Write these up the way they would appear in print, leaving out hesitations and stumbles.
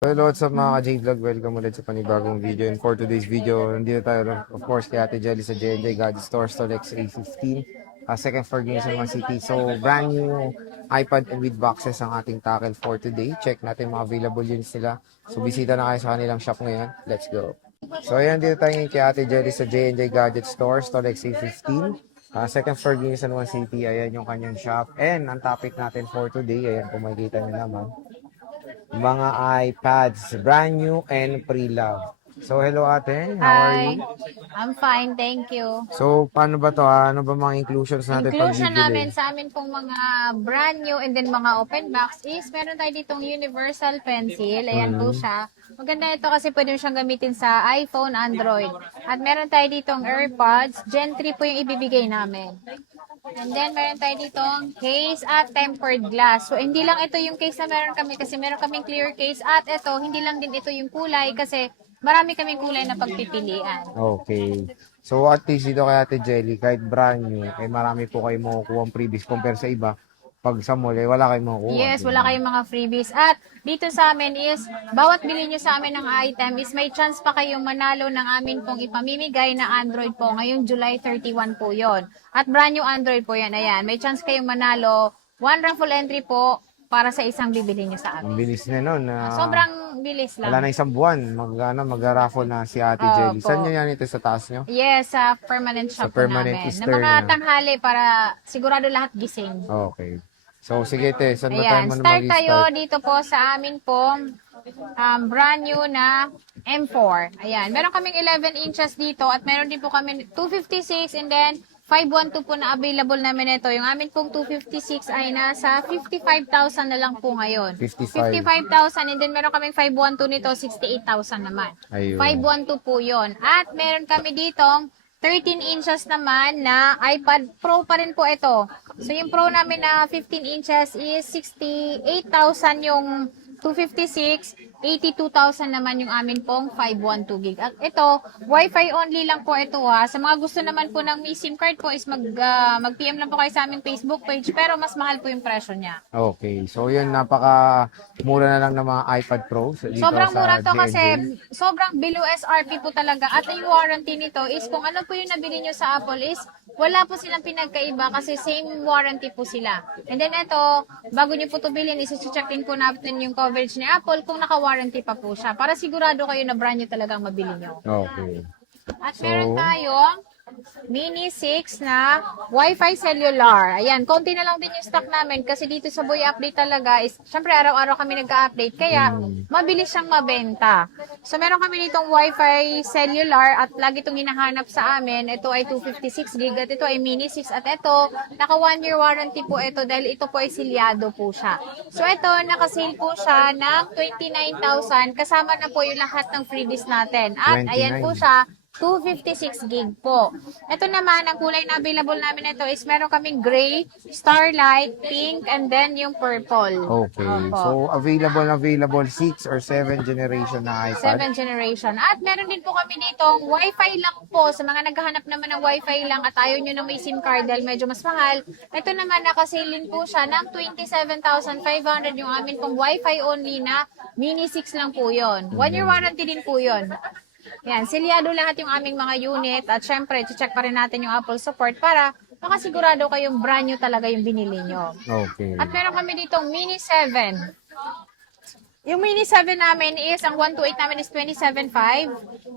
Hello, what's up mga ka-J-Vlog? Welcome ulit sa panibagong video. And for today's video, nandito tayo, of course, kay Ate Jelly sa J&J Gadget Store, Stolex A15, second floor din sa mga city. So, brand new iPad with boxes ang ating tackle for today. Check natin mga available units nila. So, bisita na kayo sa kanilang shop ngayon. Let's go. So, ayan, dito tayo ngayon kay Ate Jelly sa J&J Gadget Store, Stolex A15. Second floor din sa mga city. Ayan yung kanyang shop. And ang topic natin for today, ayan kung makikita nyo naman, mga iPads, brand new and pre-love. So, hello ate, how are Hi, you? I'm fine, thank you. So, paano ba to? Ano ba mga inclusions natin pag Inclusion namin bibili? sa amin pong mga brand new and then mga open box is meron tayo ditong universal pencil. Ayan po Mm. siya. Maganda ito kasi pwede mo siyang gamitin sa iPhone, Android. At meron tayo ditong AirPods. Gen 3 po yung ibibigay namin. And then, meron tayo ditong case at tempered glass. So, hindi lang ito yung case na meron kami kasi meron kaming clear case. At ito, hindi lang din ito yung kulay kasi marami kaming kulay na pagpipilian. Okay. So, at least dito kay Ate Jelly, kahit brand new, eh marami po kayo makukuha ang freebies compare sa iba. Pag sa mall, eh, wala kayong makukuha. Yes, Di wala ba? kayong mga freebies. At dito sa amin is, bawat bili nyo sa amin ng item is may chance pa kayong manalo ng amin pong ipamimigay na Android po. Ngayong July 31 po yon. At brand new Android po yan. Ayan, may chance kayong manalo. One raffle entry po para sa isang bibili nyo sa Ang amin. bilis na nun. Sobrang bilis Wala na lang. isang buwan. Mag-raffle na si Ate Jelly. Saan nyo Opo. yan ito sa taas nyo? Yes, sa permanent Sa shop po permanent namin. Na store mga nyo. tanghali para sigurado lahat gising. Okay. So, sige te, saan ba tayo Ayan, muna start tayo mag-start? dito po sa amin pong brand new na M4. Ayan, meron kaming 11 inches dito at meron din po kami 256 and then 512 po na available namin ito. Yung amin pong 256 ay nasa 55,000 na lang po ngayon. 55. 55,000 and then meron kaming 512 nito, 68,000 naman. Ayun. 512 po yon. At meron kami ditong 13 inches naman na iPad Pro pa rin po ito. So yung Pro namin na 15 inches is 68,000 yung 256, 82,000 naman yung amin pong 512 gig. At ito, Wi-Fi only lang po ito ha. Sa mga gusto naman po ng SIM card po is mag-PM lang po kayo sa aming Facebook page pero mas mahal po yung presyo niya. Okay. So, yun, napaka-mura na lang ng mga iPad Pro dito Sobrang sa mura to J&J. kasi sobrang below SRP po talaga. At yung warranty nito is kung ano po yung nabili nyo sa Apple is wala po silang pinagkaiba kasi same warranty po sila. And then ito, bago nyo po ito bilhin, isi-check din po natin yung coverage ni Apple kung naka-warranty pa po siya. Para sigurado kayo na brand nyo talagang mabili nyo. Okay. At So, meron tayong Mini 6 na Wi-Fi cellular. Ayan, konti na lang din yung stock namin kasi dito sa Boy Update talaga is, syempre araw-araw kami nag-update kaya mabilis siyang mabenta. So meron kami ditong Wi-Fi cellular at lagi itong hinahanap sa amin. Ito ay 256 gig at ito ay Mini 6 at ito, naka 1 year warranty po ito dahil ito po ay silyado po siya. So ito, naka-sale po siya ng 29,000 kasama na po yung lahat ng freebies natin. At ayan po 29. siya, 256 gig po. Ito naman, ang kulay na available namin ito is meron kaming gray, starlight, pink, and then yung purple. Okay. Opo. So, available 6 or 7 generation na iPad. 7 generation. At meron din po kami ditong Wi-Fi lang po. Sa mga naghahanap naman ng Wi-Fi lang at ayaw nyo na may SIM card dahil medyo mas mahal. Ito naman, nakasilin po siya ng 27,500 yung amin pong Wi-Fi only na Mini 6 lang po yon. 1 year warranty din po yon. Yan, silyado lahat yung aming mga unit at syempre, check pa rin natin yung Apple support para makasigurado kayong brand new talaga yung binili nyo. Okay. At meron kami ditong Mini 7. Yung Mini 7 namin is, ang 128 namin is 27.5.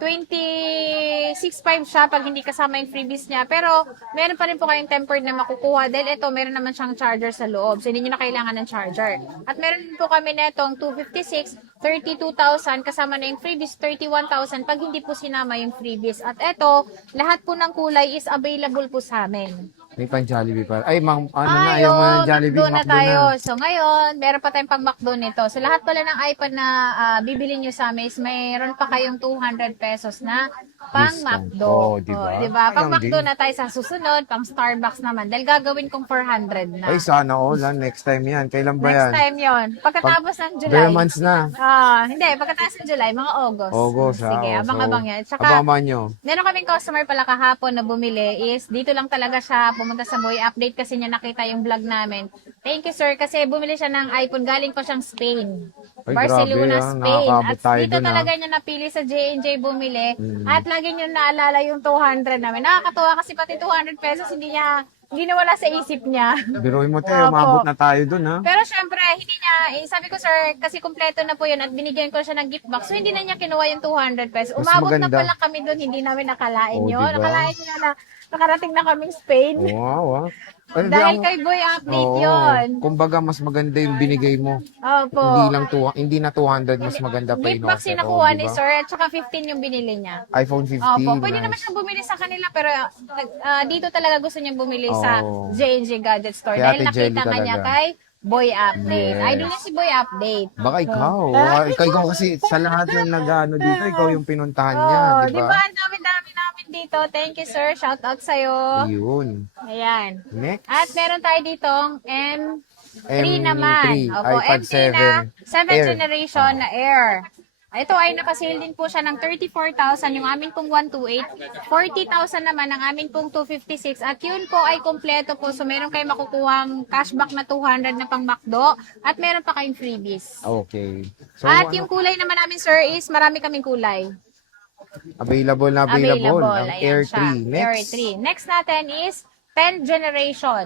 26.5 siya pag hindi kasama yung freebies niya. Pero, meron pa rin po kayong tempered na makukuha dahil ito, meron naman siyang charger sa loob. So, hindi nyo na kailangan ng charger. At meron din po kami netong 256, 32,000 kasama na yung freebies, 31,000 pag hindi po sinama yung freebies. At ito, lahat po ng kulay is available po sa amin. May pan Jollibee pa. Ay, yung mga Jollibee, McDo na McDo tayo. na. So ngayon, meron pa tayong pang McDo nito. So lahat pala ng iPad na bibili nyo sa amin is mayroon pa kayong 200 pesos na pang Discount. McDo. Oh, diba? Diba? Pang Ayun McDo din. na tayo sa susunod, pang Starbucks naman. Dahil gagawin kong 400 na. Ay, sana all. Next time yan. Kailan ba Next yan? time yon. Pagkatapos ng July. Bare months na. Hindi, pagkatapos ng July, mga August. August, Sige, abang-abang yan. Tsaka, abangan nyo. meron kaming customer pala kahapon na bumili is dito lang talaga siya pumunta sa Boy Update kasi niya nakita yung vlog namin. Thank you, sir, kasi bumili siya ng iPhone. Galing pa siyang Spain. Ay, Barcelona, grabe, Spain. nakakaabot At tayo dito dun, talaga niya napili sa J&J bumili. Mm. At lagi niyo naalala yung 200 namin. Nakakatuwa kasi pati 200 pesos hindi nawala sa isip niya. Biruin mo, te, Opo. umabot na tayo dun, ha? Pero syempre, hindi niya, sabi ko, sir, kasi kumpleto na po yun at binigyan ko siya ng gift box. So, hindi na niya kinuha yung 200 pesos. Mas Umabot na maganda. pala kami doon, hindi namin nakalain Oh, yun. diba? Nakalain niya na nakarating na kaming Spain. Wow, ah. Ay, di, Dahil ang- kay Boy Update Oo. yun. Kumbaga, mas maganda yung binigay mo. Opo. Hindi na 200, mas maganda pa Gift box yung in-offer. nakuha Oh, ni diba? sir at saka 15 yung binili niya. iPhone 15. Opo, pwede nice. naman siyang bumili sa kanila pero dito talaga gusto niyang bumili sa Oh. J&J Gadget Store Kay dahil Ate Jelly nakita nga niya talaga. kay Boy Update. Yes. Idol niya si Boy Update. Baka ikaw. Ikaw kasi sa lahat ng nag-ano dito, ikaw yung pinuntahan niya, Oh, di di ba? ba? Ang dami-dami namin dito. Thank you, sir. Shout out sa'yo. Yun. Ayan. Next. At meron tayo ditong M3 naman. Opo, iPad M3 na 7th Air. generation na Air. Ito ay nakasale din po siya ng 34,000 yung amin pong 128. 40,000 naman ang amin pong 256. At yun po ay kompleto po. So meron kayong makukuhang cashback na 200 na pang McDo. At meron pa kayong freebies. Okay. So, At ano, yung kulay naman namin, sir, is marami kaming kulay. available na available. Ang Ayan Air siya. 3. Next. Air 3. Next natin is 10th generation.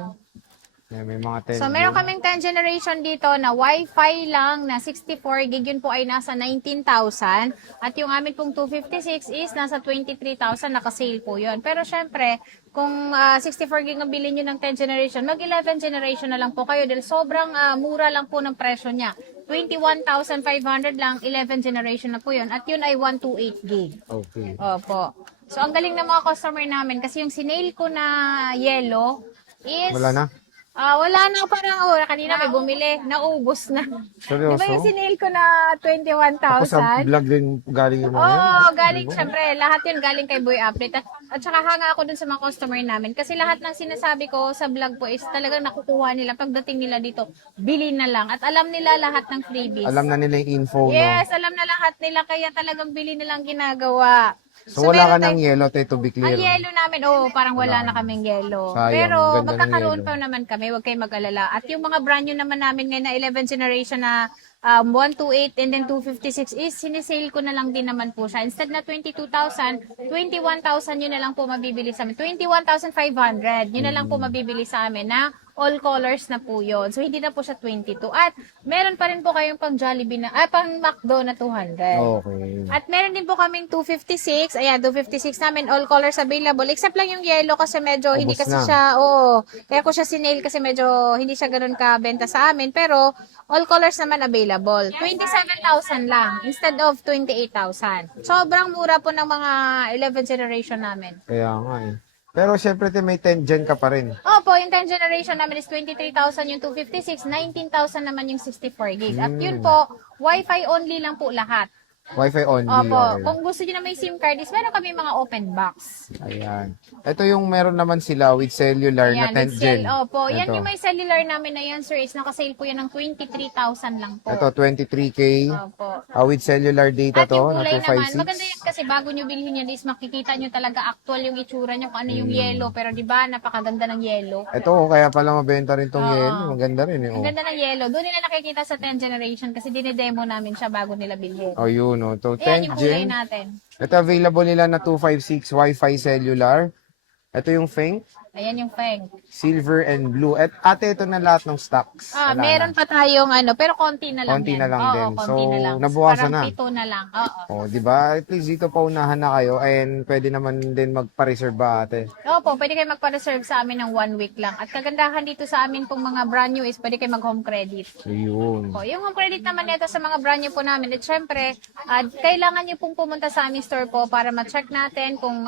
Yeah, may mga 10. So, meron kaming 10th generation dito na Wi-Fi lang na 64 gig. Yun po ay nasa 19,000. At yung amin pong 256 is nasa 23,000. Naka-sale po yun. Pero syempre, kung 64 gig ang bilhin nyo ng 10th generation, mag 11th generation na lang po kayo dahil sobrang mura lang po ng presyo niya. 21,500 lang, 11th generation na po yun. At yun ay 128 gig. Okay. Opo. So, ang galing ng mga customer namin kasi yung sinail ko na yellow is... Wala na? Wala na, parang kanina may bumili, naubos na. Seryoso? Di ba yung sinail ko na Tapos sa 21,000? vlog din galing yung mga Oo, yan. galing, syempre, lahat yun galing kay Boy Update. At saka hanga ako dun sa mga customer namin. Kasi lahat ng sinasabi ko sa vlog po is talagang nakukuha nila. Pagdating nila dito, bili na lang. At alam nila lahat ng freebies. Alam na nila yung info, Yes, no? alam na lahat nila. Kaya talagang bili na lang ginagawa. So, wala ka meron ng yellow, te, to be clear. ang yellow namin, parang wala na kaming yellow. Sayang, Pero ganda ng magkakaroon yellow. pa naman kami, huwag kayong mag-alala. At yung mga brand new naman namin ngayon na 11th generation na 128 and then 256 is sinisale ko na lang din naman po siya. Instead na 22,000, 21,000 yun na lang po mabibili sa amin. 21,500 yun na lang po mabibili sa amin na all colors na po yun. So, hindi na po siya 22. At meron pa rin po kayong pang Jollibee na, pang McDo na 200. Okay. At meron din po kaming 256. Ayan, 256 namin. All colors available. Except lang yung yellow kasi medyo hindi Ubos kasi na. siya, kaya ko siya sinail kasi medyo hindi siya ganun kabenta sa amin. Pero all colors naman available. 27,000 lang instead of 28,000. Sobrang mura po ng mga 11th generation namin. Kaya nga eh. Pero syempre, te, may 10 gen ka pa rin. Opo, yung 10th generation namin is 23,000 yung 256, 19,000 naman yung 64 gig. At yun po, Wi-Fi only lang po lahat. Wi-Fi only. Opo, Okay. kung gusto niyo na may SIM card is meron kami mga open box. Ayan. Ito yung meron naman sila with cellular na 10 gen. Opo, yan Ito. yung may cellular namin na yan, sir, is nakasale po yan ng 23,000 lang po. Ito, 23K. Opo. With cellular data At to, yung na kulay naman, 256. maganda yan kasi bago nyo bilhin yan is makikita nyo talaga actual yung itsura nyo kung ano yung Hmm. yellow. Pero di ba napakaganda ng yellow. Ito, kaya pala mabenta rin tong Oo. yellow. Maganda rin eh. Ang ganda ng yellow. Doon nila nakikita sa 10th generation kasi dinedemo namin siya bago nila bilhin. Oh, yun. Oh. To Ayan 10 yung kulay gen. natin. Ito, available nila na 256 Wi-Fi cellular. Ito yung Feng, Ayan yung Feng. silver and blue. At ate, ito na lahat ng stocks. Wala Meron na. pa tayong pero konti na lang Konti yan. na lang Oo, din. konti So, na lang. nabukasan Parang na. 7 na lang. Oo. Oh, di ba? At least dito pa unahan na kayo and pwede naman din magpa-reserve ba ate? Opo, pwede kayo magpa-reserve sa amin ng 1 week lang. At kagandahan dito sa amin pong mga brand new is pwede kayo mag-home credit. Ayun. O, yung home credit naman nito sa mga brand new po namin. At syempre, kailangan nyo pong pumunta sa aming store po para ma-check natin kung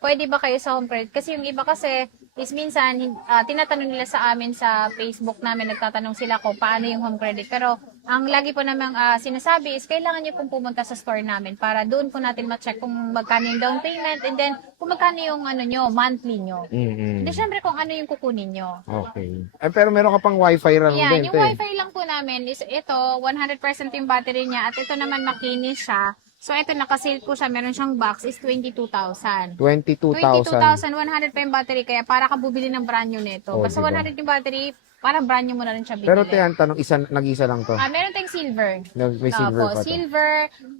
pwede ba kayo sa home credit. Kasi yung iba kasi is minsan, tinatanong nila sa amin sa Facebook namin, nagtatanong sila kung paano yung home credit. Pero ang lagi po namang sinasabi is kailangan nyo pong pumunta sa store namin para doon po natin ma-check kung magkano yung down payment and then kung magkano yung monthly nyo. Mm-mm. And then syempre kung ano yung kukunin nyo. Okay. Pero meron ka pang Wi-Fi rin Yan, din, yung te. wifi lang po namin is ito, 100% yung battery niya at ito naman makinis siya. So, ito, naka-sale po siya. Meron siyang box is 22,000. 22,000. 22,100 pa yung battery, kaya para ka bubili ng brand new nito. Oh, Basta diba? 100 yung battery, para brand new mo na rin siya Pero bibili. te, ang tanong, nag-isa lang to. Meron tayong silver. May silver Opo, pa to. silver,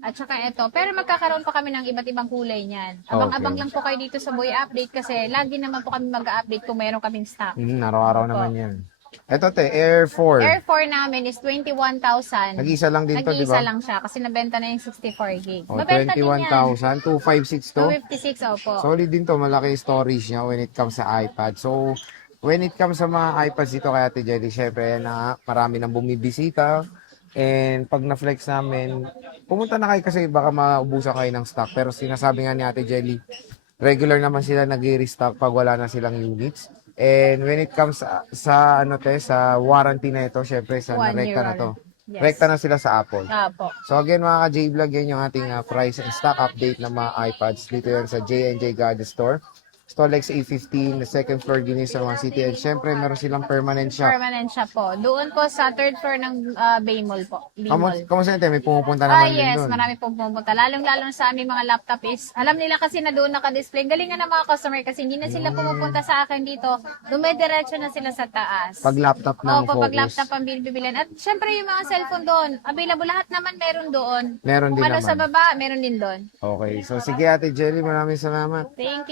at saka ito. Pero magkakaroon pa kami ng iba't ibang kulay niyan. Abang-abang Okay. lang po kayo dito sa Boy Update kasi lagi naman po kami mag-update kung meron kaming stock. Araw-araw naman yan. Ito te, Air 4. Air 4 namin is 21,000. Nag-isa lang din to, di Nag-iisa ba? lang siya kasi nabenta na yung 64 gig. Oh, Mabenta din yan. 21,000, 256 to. 256, opo. Solid din to, malaki yung storage niya when it comes sa iPad. So, when it comes sa mga iPads dito kay Ate Jelly, syempre na marami nang bumibisita. And pag na-flex namin, pumunta na kayo kasi baka maubusan kayo ng stock. Pero sinasabi nga ni Ate Jelly, regular naman sila nag-restock pag wala na silang units. And when it comes sa sa warranty na ito, syempre sa 1 rekta year na to. Yes. Rekta na sila sa Apple. Opo. So again mga ka-J-Vlog, yan yung ating price and stock update ng mga iPads. Dito yan sa J&J Gadget Store. Stolex A15, the second floor Guinness One City. And syempre meron silang permanent shop. Permanent siya po. Doon po sa third floor ng Bay Mall po. Bay Mall. Kamusta natin? May pumupunta naman din Yes, doon. marami pong pumunta. Lalong-lalo sa aming mga laptop is, alam nila kasi na doon naka-display. Galingan ng mga customer kasi hindi na sila pumupunta sa akin dito. Dumediretso na sila sa taas. Pag laptop ng Opo, pag Focus. laptop ang bibilin. At syempre yung mga cellphone doon, available lahat naman meron doon. Meron din Kung ano naman. sa baba, meron din doon. Okay. So sige Ate Jelly, maraming salamat. Thank you.